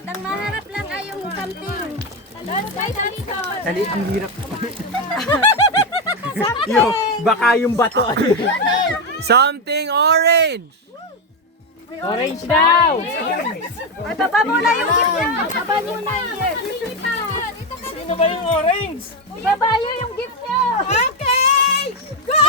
sunod, ang maharap lang ay yung something. Dali, ang hirap. Yo, baka yung bato ay. Something orange. Orange daw. Ay, baba muna yung gift niya. Baba muna yung gift. Sino ba yung orange? Baba yung gift niya. Okay! Go!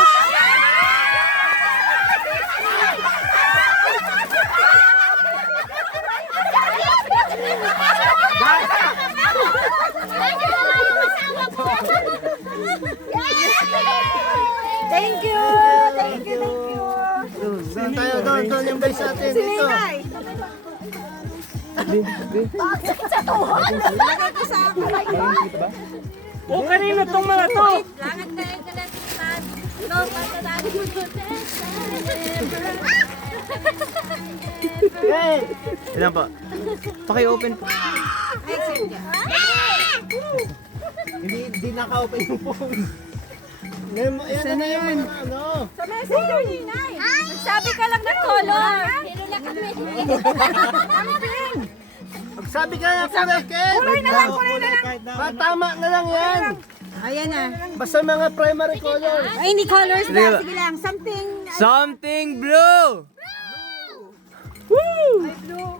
Thank you! Thank you! Thank you! Doon tayo, doon yung base natin dito. Sa tuhod! Lagay ko sa kamay ko. O, kanino tong mga to? Langat ka rin ka natin sa no, patatali mo to. Hey! Ilan po? Paki-open po. Hindi naka-open yung phone. Yan na yung mga ano. Sa messenger ni Nay. Magsabi ka lang ng color. Hirula kami. Magsabi ka na kulay, Ken. Kulay na lang, kulay na lang. Tama na lang yan. Ayan na. Basta mga primary colors. Ay, hindi colors Sige. na. Sige lang. Something. Something blue. Ay, blue.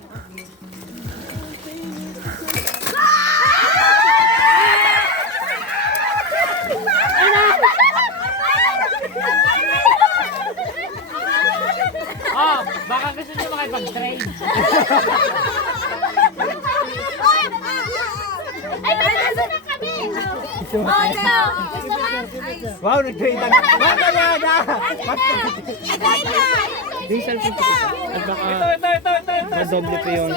Oh, baka gusto niyo makipag-trade. Ay, nasa na kami. Oh, ito. Gusto mo? Wow, nag-trade na. Mamaya na. Diesel po. At baka Ito. madoble pa yung...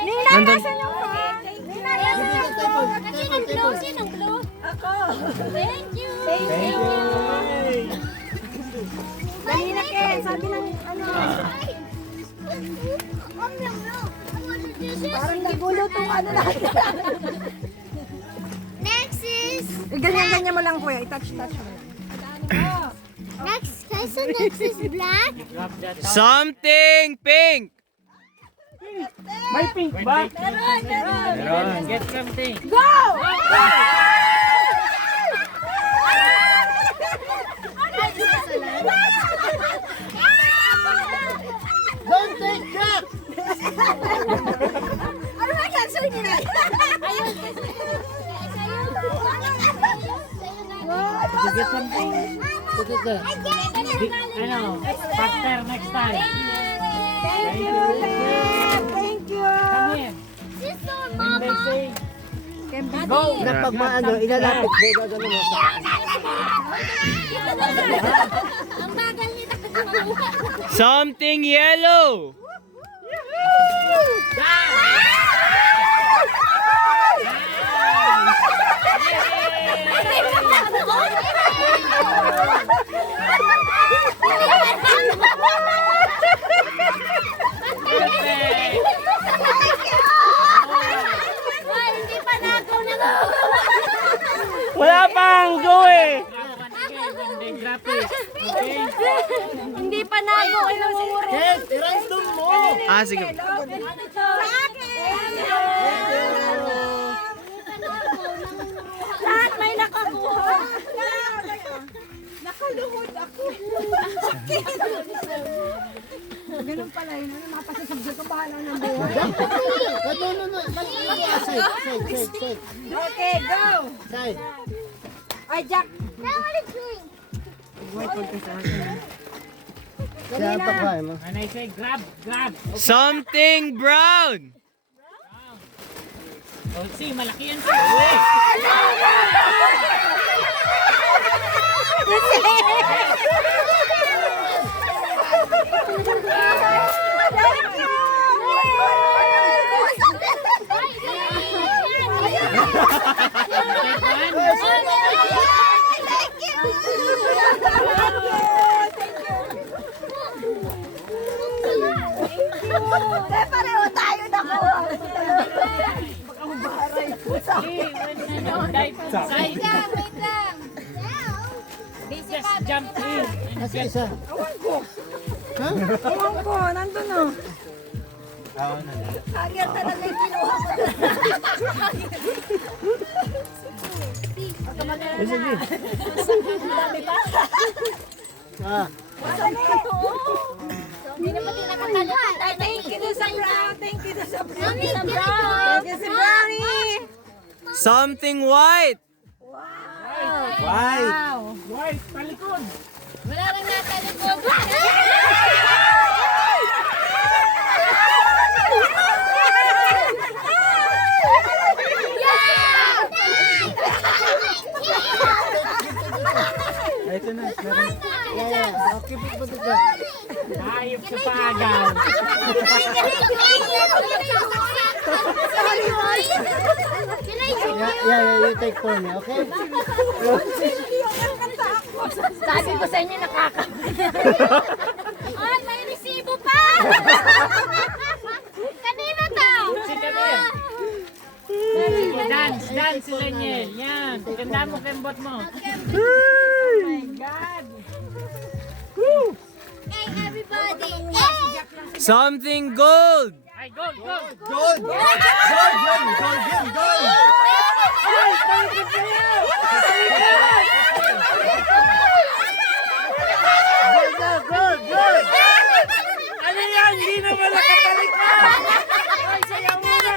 Nina, nasa yung phone? Nina, nasa yung phone? Sinong blue? Sinong blue? Ako. Thank you. Thank you. Dali na, Ken. Sabi ng ano. Parang nagulo tong ano natin. Next is Ganyan-ganyan mo lang, kuya. I-touch mo. next is black. Something pink. May pink ba? Meron. Get something. Go! Don't take that. Ano ba cancel niyo na? Ayun kasi. Get something. Ano? Faster next time. Thank you. Thank you. Come here. Sister, When they say Go. Na pag maano, ilalapit mo. Gagano mo. Ang bagal nito. Something yellow. Hindi pa nagaw na go. wala pang go eh. When they drop it. Okay? Hindi pa nago. Ay, namumuro. Ken, i-random mo. Ah, sige. Sa akin. Lahat may nakakuha. Nakaluhod ako. Sakit. Ganun pala yun. Mapasasabdyo ko bahala ng buhay. No. Side. Okay, go. Side. Ay, Jack. Now what is doing? Kaya pa kaya mo. When I say grab. Something brown. Oh, see, malaki yan. Pareho tayo na ko. Wait lang. Just jump in. Nasa isa. Ewan ko, nandun o. Oo na. Hanger talaga yung kinuha ko. Sige. Dami pa. Ah. Hindi naman din nakatalo. Thank you to sa brown. Thank you to sa brown. Mami, Thank brown. you sa brownie. Something white. Why? White, talikod. Wala lang natalipod. Ito na. Meron. Yeah. Okay, put it down. Ayop sa pagal. Yeah, you take for me, okay? Sabi ko sa inyo Ay, may resibo pa! Kanina to? Si Camille. Dance sila niya. Yan. Ganda mo, kembot mo. Hey, everybody! Something gold. Ay, gold, gold. Gold! Gold! Gold! Gold! Gold! Gold! Gold! Ano yan? Hindi naman nakatalikod. Ay, sayaw muna.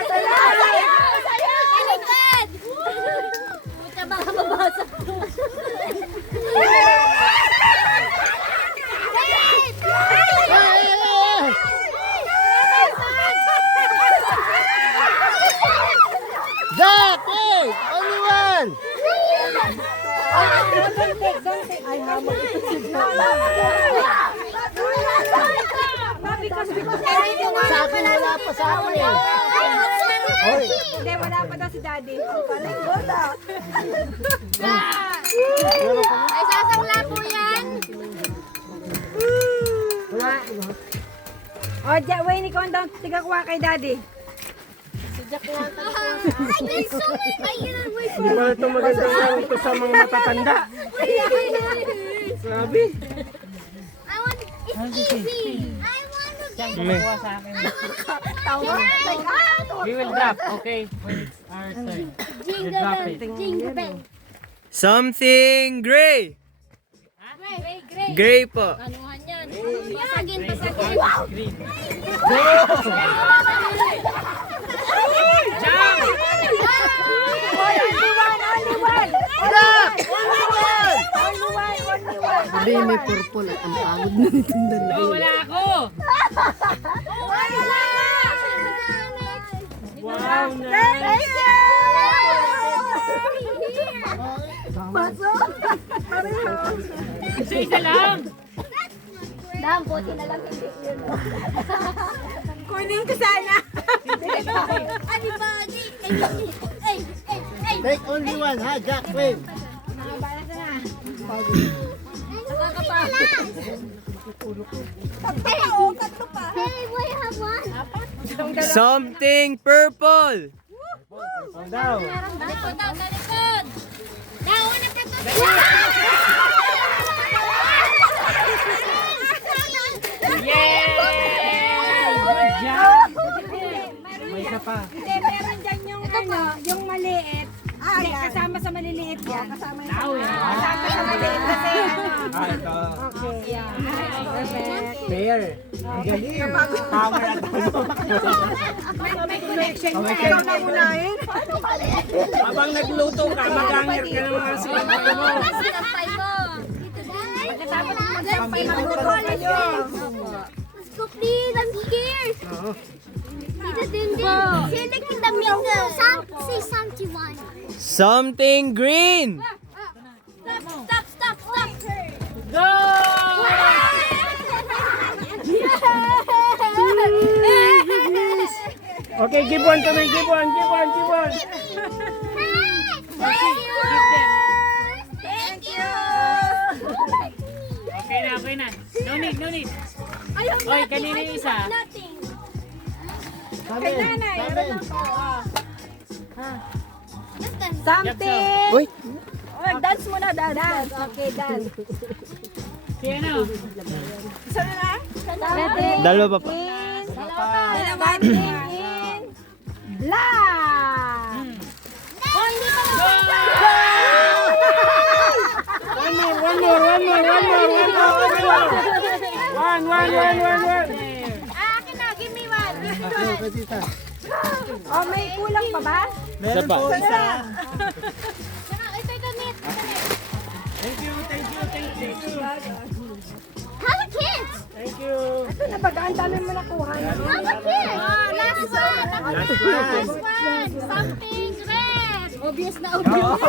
Talikod! Puta, baka mabasa ko. Jack! Hey! Only one! Sa akin wala pa sa akin. Hoy! Hindi, wala pa daw si Daddy. Paling gold ah. Ay, sasangla po yan. O, Wayne, ikaw ang daw tigakuha kay Daddy. Ay, there's so many. Di ba ito maganda lang ito sa mga matatanda? Sabi. I want, it's easy. I want to get Kuha sa akin. We will drop, okay? When it's our turn. You drop it. jingle bell. Something gray. Gray, gray. Gray po. Anuhan yan? Pasagin, pasagin. Green. Only may purple at ang pagod na nitong dalawa. Oh, wala ako. Wow, nice. Isa lang. Dam, buti na lang hindi yun. Kunin ko sana. Anybody? Ay, ay, ay. Take only one, ha? Jack, win. Nakakapagod. Hey, we have one. Something purple. Daw. Talikod daw, talikod. Daw, ano pa to? Yay! Good job. May isa pa. Hindi, meron dyan yung ano, yung maliit. Hindi, kasama sa maliliit yan. Kasama yung Now, kasama sa maliit kasi ano. Ito. Okay, perfect. Fair. Ang galing. Power at May connection ka. Ikaw na munahin. Habang nagluto ka, mag-hanger ka ng mga sinampay mo. Sinampay mo. Pagkatapos magsampay, magluto kayo. Let's go, please. I'm scared. Tita Dindin. Select in the middle. Say something one. Something green. Stop, stop, stop. Go! Okay, give one to me. Give one, give one, give one. Thank you. Okay na, okay na. No need, no need. Oy, kanina yung isa. Nothing. Kay nanay. Just a Something. Uy. Oh, dance muna, dance. Okay, dance. Si ano? Isa na lang? Dalawa pa po. Dalawa Dalawa in black. Oh, hindi pa One more. Akin na, give me one. Okay, tita. Oh, may kulang pa ba? Meron pa. po isa. Ito, Nit. Thank you. Have a kiss. Thank you. Ito na baga, ang dami mo nakuha. Have a kiss. Oh, last one. Last One. Something red. Obvious na obvious.